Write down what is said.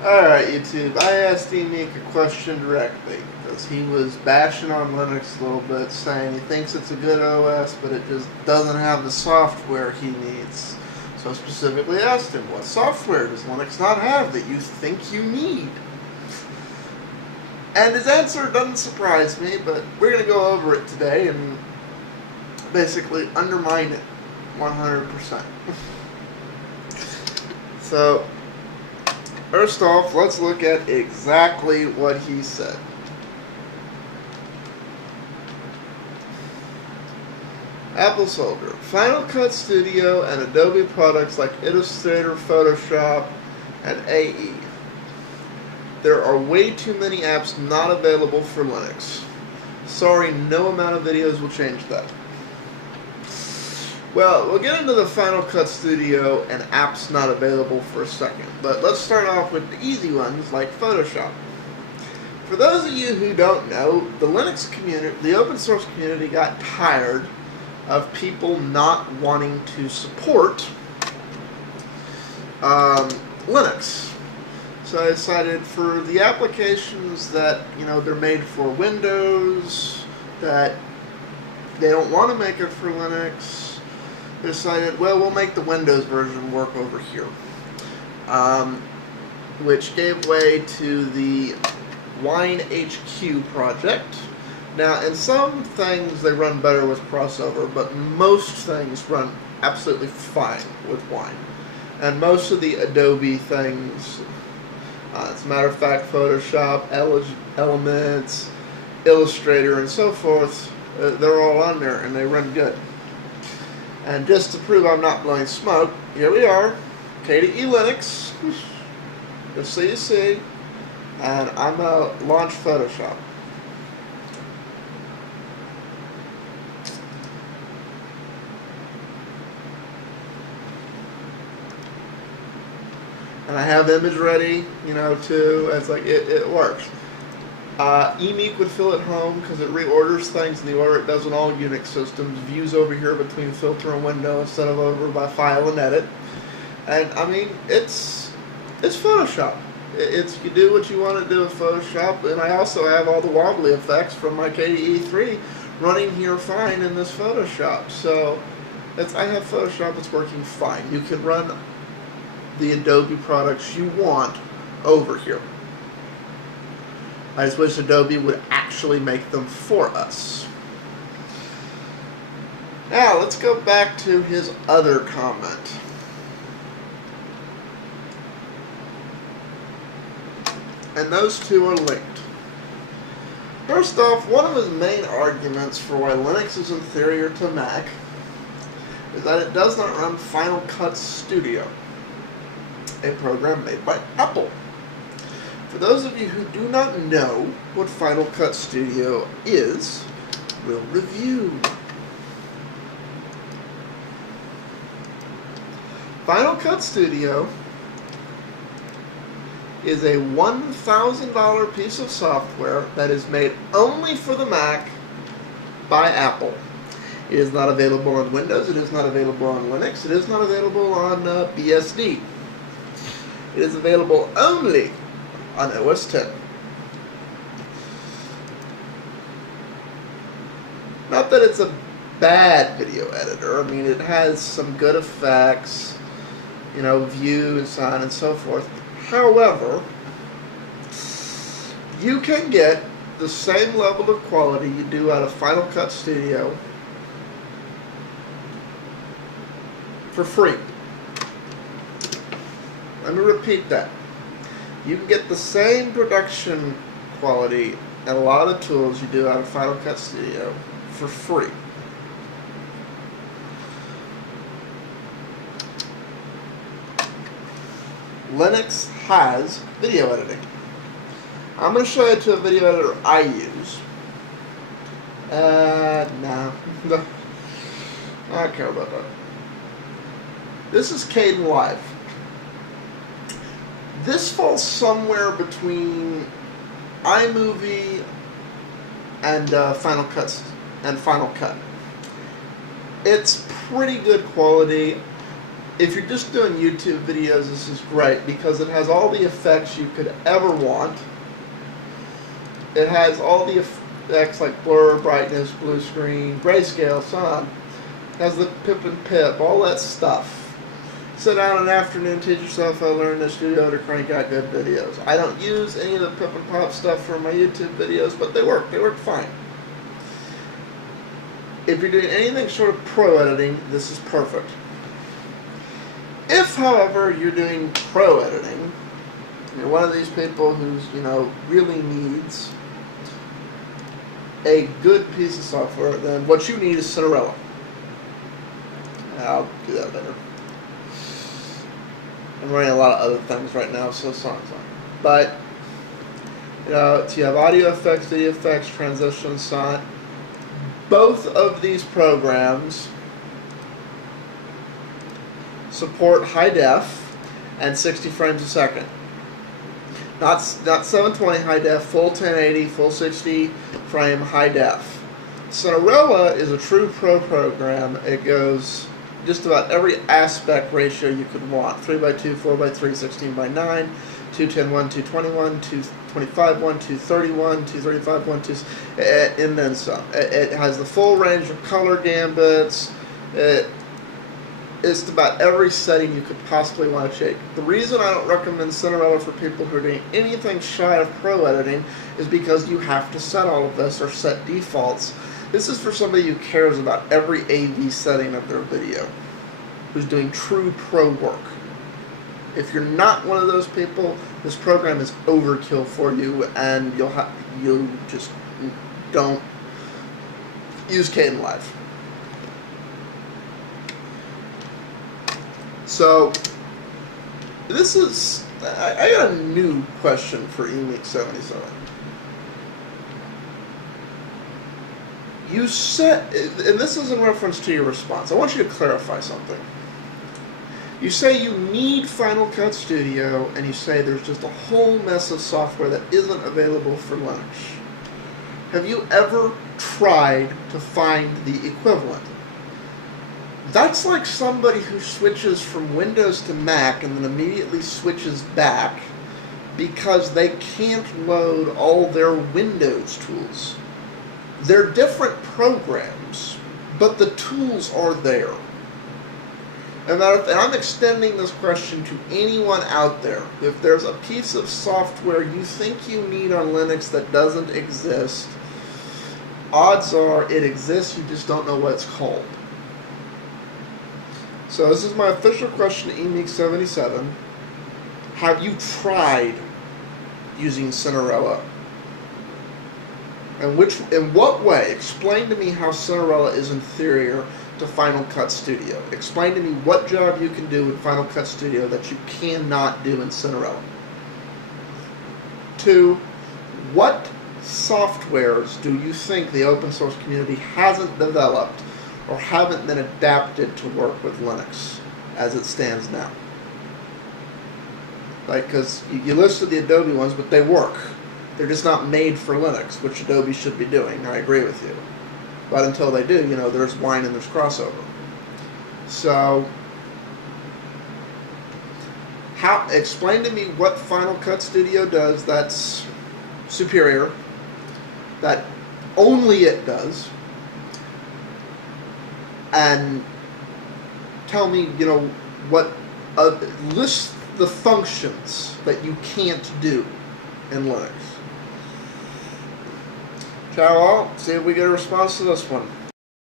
Alright, YouTube, I asked Emeek a question directly because he was bashing on Linux a little bit, saying he thinks it's a good OS, but it just doesn't have the software he needs. So I specifically asked him, what software does Linux not have that you think you need? And his answer doesn't surprise me, but we're going to go over it today and basically undermine it 100%. So, first off, let's look at exactly what he said. AppleSoldier, Final Cut Studio, and Adobe products like Illustrator, Photoshop, and AE. There are way too many apps not available for Linux. Sorry, no amount of videos will change that. Well, we'll get into the Final Cut Studio and apps not available for a second, but let's start off with the easy ones like Photoshop. For those of you who don't know, the Linux community, the open source community got tired of people not wanting to support Linux. So I decided for the applications that, they're made for Windows, that they don't want to make it for Linux, they decided, well, we'll make the Windows version work over here. Which gave way to the Wine HQ project. Now, in some things they run better with crossover, but most things run absolutely fine with Wine. And most of the Adobe things, as a matter of fact, Photoshop, Elements, Illustrator, and so forth, they're all on there and they run good. And just to prove I'm not blowing smoke, here we are, KDE Linux, just so you see, and I'm going to launch Photoshop. And I have image ready, too. It's like, it works. Emeek would feel at home because it reorders things in the order it does on all Unix systems. Views over here between filter and window instead of over by file and edit. And, I mean, it's Photoshop. You do what you want to do with Photoshop. And I also have all the wobbly effects from my KDE 3 running here fine in this Photoshop. So, I have Photoshop that's working fine. You can run the Adobe products you want over here. I just wish Adobe would actually make them for us. Now, let's go back to his other comment. And those two are linked. First off, one of his main arguments for why Linux is inferior to Mac is that it does not run Final Cut Studio, a program made by Apple. For those of you who do not know what Final Cut Studio is, we'll review. Final Cut Studio is a $1,000 piece of software that is made only for the Mac by Apple. It is not available on Windows, it is not available on Linux, it is not available on BSD. It is available only on OS X. Not that it's a bad video editor. I mean, it has some good effects, view and sound and so forth. However, you can get the same level of quality you do out of Final Cut Studio for free. Let me repeat that. You can get the same production quality and a lot of the tools you do out of Final Cut Studio for free. Linux has video editing. I'm going to show you to a video editor I use. No. I don't care about that. This is Caden Live. This falls somewhere between iMovie and Final Cut. It's pretty good quality. if you're just doing YouTube videos, this is great because it has all the effects you could ever want. It has all the effects like blur, brightness, blue screen, grayscale, so on. It has the pip and pip, all that stuff. Sit down an afternoon, teach yourself how to learn in the studio to crank out good videos. I don't use any of the pip and pop stuff for my YouTube videos, but they work. They work fine. If you're doing anything short of pro editing, this is perfect. If, however, you're doing pro editing, you're one of these people who's, really needs a good piece of software, then what you need is Cinderella. I'll do that later. I'm running a lot of other things right now, so sorry. But, so you have audio effects, video effects, transitions, so on. Both of these programs support high def and 60 frames a second. Not 720 high def, full 1080, full 60 frame high def. Cinderella is a true pro program. It goes just about every aspect ratio you could want. 3x2, 4x3, 16:9, 210:1, 221, 225:1, 231, 235:1, and then some. It has the full range of color gambits. It's about every setting you could possibly want to take. The reason I don't recommend Cinderella for people who are doing anything shy of pro editing is because you have to set all of this or set defaults. This is for somebody who cares about every AV setting of their video, who's doing true pro work. If you're not one of those people, this program is overkill for you, and you just don't use Kdenlive. So this is, I got a new question for Emeek77. You said, and this is in reference to your response, I want you to clarify something. You say you need Final Cut Studio, and you say there's just a whole mess of software that isn't available for Linux. Have you ever tried to find the equivalent? That's like somebody who switches from Windows to Mac and then immediately switches back because they can't load all their Windows tools. They're different programs, but the tools are there. And I'm extending this question to anyone out there. If there's a piece of software you think you need on Linux that doesn't exist, odds are it exists, you just don't know what it's called. So this is my official question to Emeek77. Have you tried using Cinderella? And in what way? Explain to me how Cinderella is inferior to Final Cut Studio. Explain to me what job you can do in Final Cut Studio that you cannot do in Cinderella. 2, what softwares do you think the open source community hasn't developed or haven't been adapted to work with Linux as it stands now? Like, because you listed the Adobe ones, but they work. They're just not made for Linux, which Adobe should be doing. I agree with you. But until they do, there's wine and there's crossover. So, explain to me what Final Cut Studio does that's superior, that only it does, and tell me, what list the functions that you can't do in Linux. Ciao all. See if we get a response to this one.